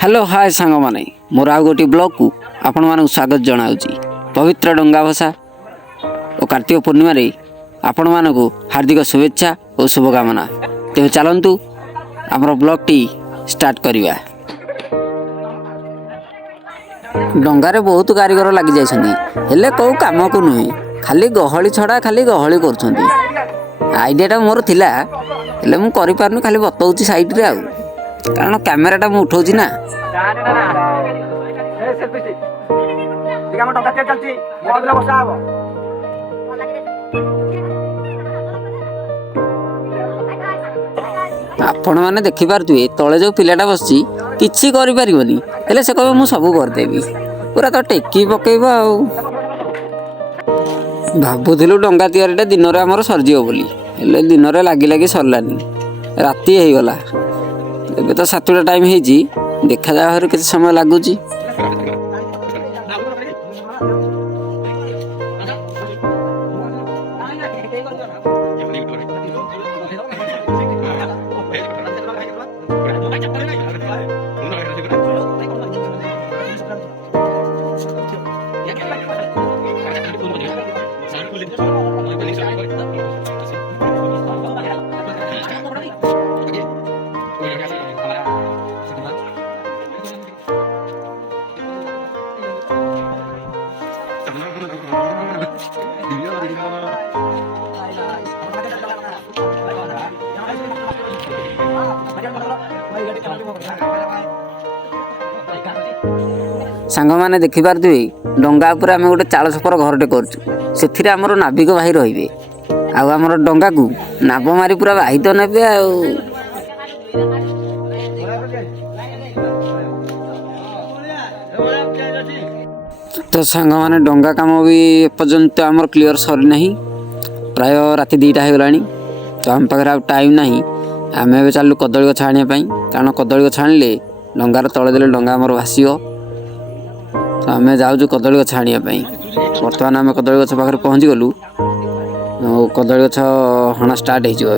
Hello hi सांग माने मोर आउ गोटे ब्लॉग को आपण मानक स्वागत जनाऊँगी। पवित्र डंगा भसा और कार्तिक पूर्णिमा रे आपण मानक हार्दिक शुभेच्छा और शुभकामना। तेज चलतु आमर ब्लॉग टी स्टार्ट करवा। डंगारे बहुत कारीगर लगी जाइए कौ काम को नुहे खाली गहली छड़ा खाली गहली कर आइडियाटा मोर थिला हेले मु करि पारनु खाली बताऊँ साइड रे आउ कारण कैमेराटा मु उठाऊँ ना। आपण मैंने देखिपे तले जो पिलाटा बसची किसी करिपारिबनी हेले से कहबो मु सब करदेबी पूरा तो टेकी पकेब आ भाबुथिलु डंगा तैयारीटा दिन रे हमर सरजियो बोली हेले दिन रे लागी लागी सरलानी राती हे गला। एबे तो 7टा टाइम हेजी देखा जा हर केते समय लागुची। सांग मैंने देखिपे डंगा उपर आम गोटे चाल छपर घरटे कर आमर नाविक भाई रे आमर डंगा को नाव मारी पूरा बाही तो ने तो सांग मैंने डंगा काम भी एपर्यंत आमर क्लीयर सरी ना प्राय राति 2टा हो गला तो आम पाखे आ टाइम ना आम ए चलू कदली गछ आने कारण कदली गछ आनिले डंगार तले देले डंगा आमर भासीब तो आम जाऊँ कदली गछ आने बर्तमान आम कदली गछ पाखे पहुँची गलु कदली गछ हणा स्टार्ट हो।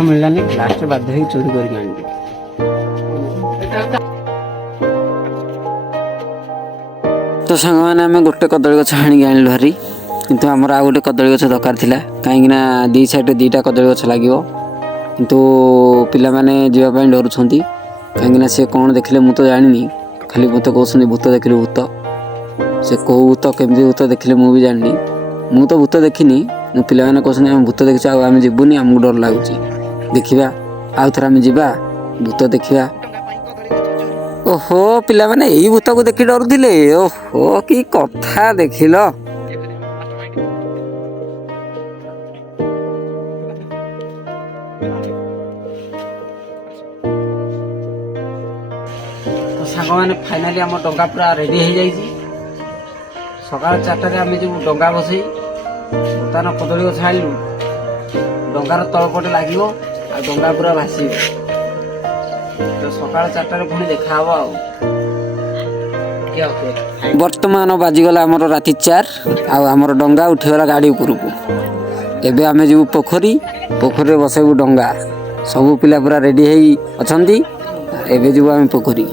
मिललानी लास्ट बाध्य चोरी कर तो सांग मैंने आम गोटे कदली गछ हाणी आनिलु भारी किंतु आमर आ गोटे कदली गछ दरकार थिला कहीं दी साइड 2टा कदली गछ लगे किंतु पिला माने जीवा पई डरुछंती कहीं से कौन देखले मु तो जानी खाली मत कहते भूत देखिलु भूत से कौ भूत केमती भूत देखिले मु भी जानी मु तो भूत देखनी मो पिला माने कहते भूत देखी आम जीवनी आमको डर लगुच देखा आउ थरे आमे जिबा भूत देखिया। ओहो पिला माने एई भूत को देखि डरुथिले। ओहो की कथा देखिलो। तो सांग मैंने फाइनाली आम डंगा पूरा रेडी हो जाए। सकाल 4टार आम जो डंगा बसई बर्तमान कदली गछ आनलु डंगार तलपटे लगे डंगा पूरा भास तो सकाल 4टार पुणी देखा आ। बर्तमान बाजिगला आमर राति 4 आमर डंगा उठीगला गाड़ी उपरकू। एबे आमे जीवु पोखरी पोखरी बसेबु डंगा सबू पिला पूरा रेडी है अछंती। एबे जीवु आमे पोखरी।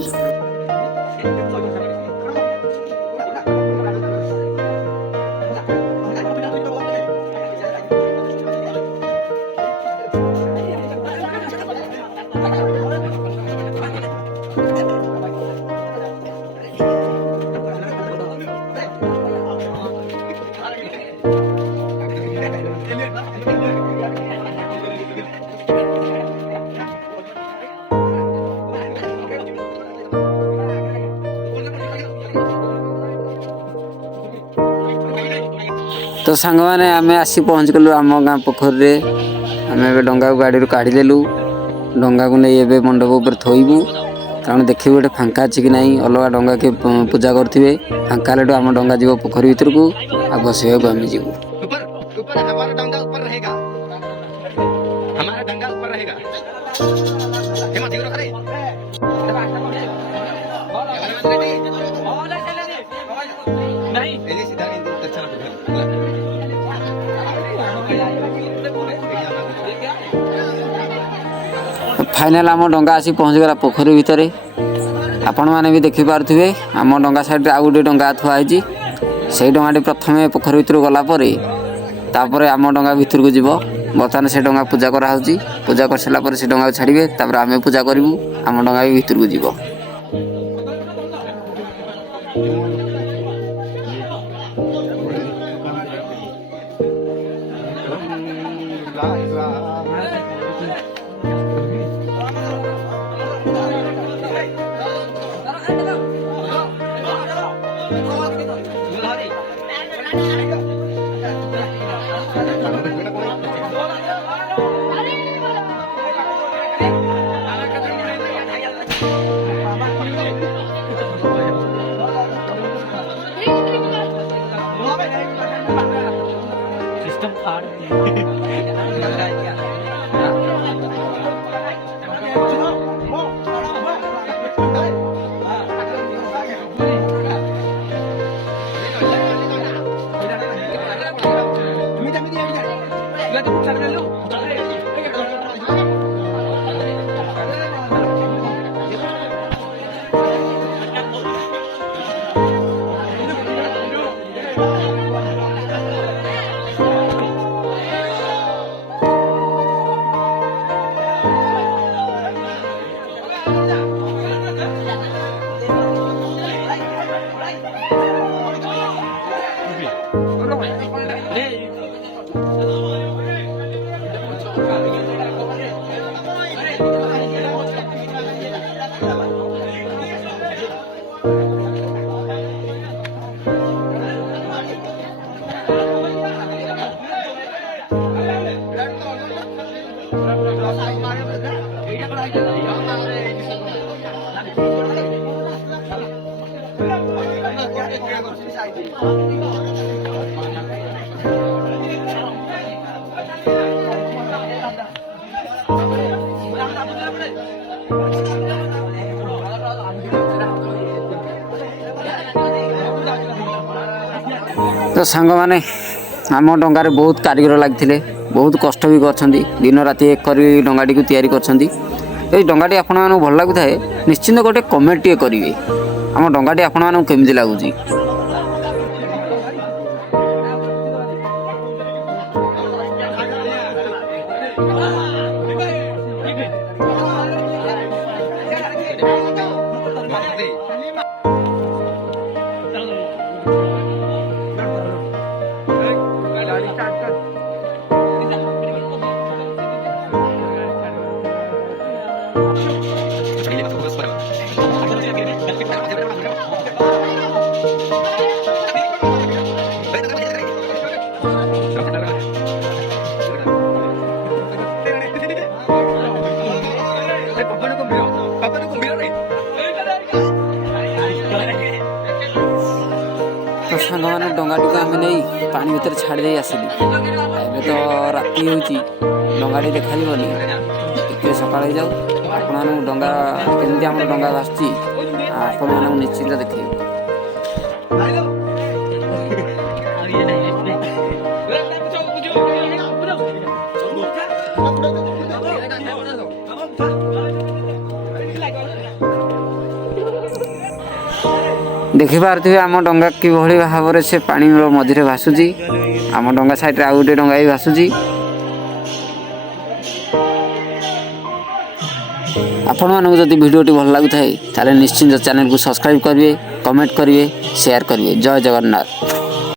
तो सांग मैंने आम आसी पहुँच गलु आम गाँ पोखरी आम डंगा को गाड़ी काढ़ीदेलु। डंगा को नहीं एबे मंडप उपर थोइबु कारण देखिए गोटे फांका अच्छी कि नहीं अलग डंगा के पूजा करेंगे। फांका हेल्ला आम डंगा जीव पोखरी भर को आ बसवा को आम जीवु। हमारा डंगा ऊपर रहेगा। हमारा डंगा ऊपर रहेगा। फाइनाल आम डंगा आसी पहुँचगला पोखरी भितर। आपण मैंने भी देखिपे आम डंगा साइड आउ गोटे डंगा थुआई से डंगाटी प्रथम पोखरी भर गलापर तापर आम डंगा भर को जीव। बर्तमान से डंगा पूजा कराऊँगी। पूजा कर सारापर से डंगा छाड़े तापर आम पूजा करूँ आम डंगा भी भर को जीव। तो सांग मैंने आम डंगार बहुत कारीगर लगे बहुत कष्ट भी कर दिन राति एक कर डंगाटी को तैयारी कर डंगाटी आपण मानक भल लगुए निश्चिंत गोटे कमेंट टे करेंगे आम डंगाटी आपण मानक केमती लगुच। तो सांग मैंने डंगाटी को आम नहीं पानी भितर छाड़ दे आसिली एबे तो राति होची डंगाटी देखाइबनी टिके सकाळे जाऊ आपण डंगा केमती आम डंगा भासुची आपण मानक निश्चिंत देखिए। देखिपे आम डंगा कि भाव से पानी मझे भासुची आम डंगा साइड आउ गोटे डंगा भी भासुची। आपण मानक जदि भिडियोटी भल लगुଥାଏ ताले निश्चिंत चैनल को सब्सक्राइब करिवे, कमेंट करिवे, शेयर करिवे। जय जगन्नाथ।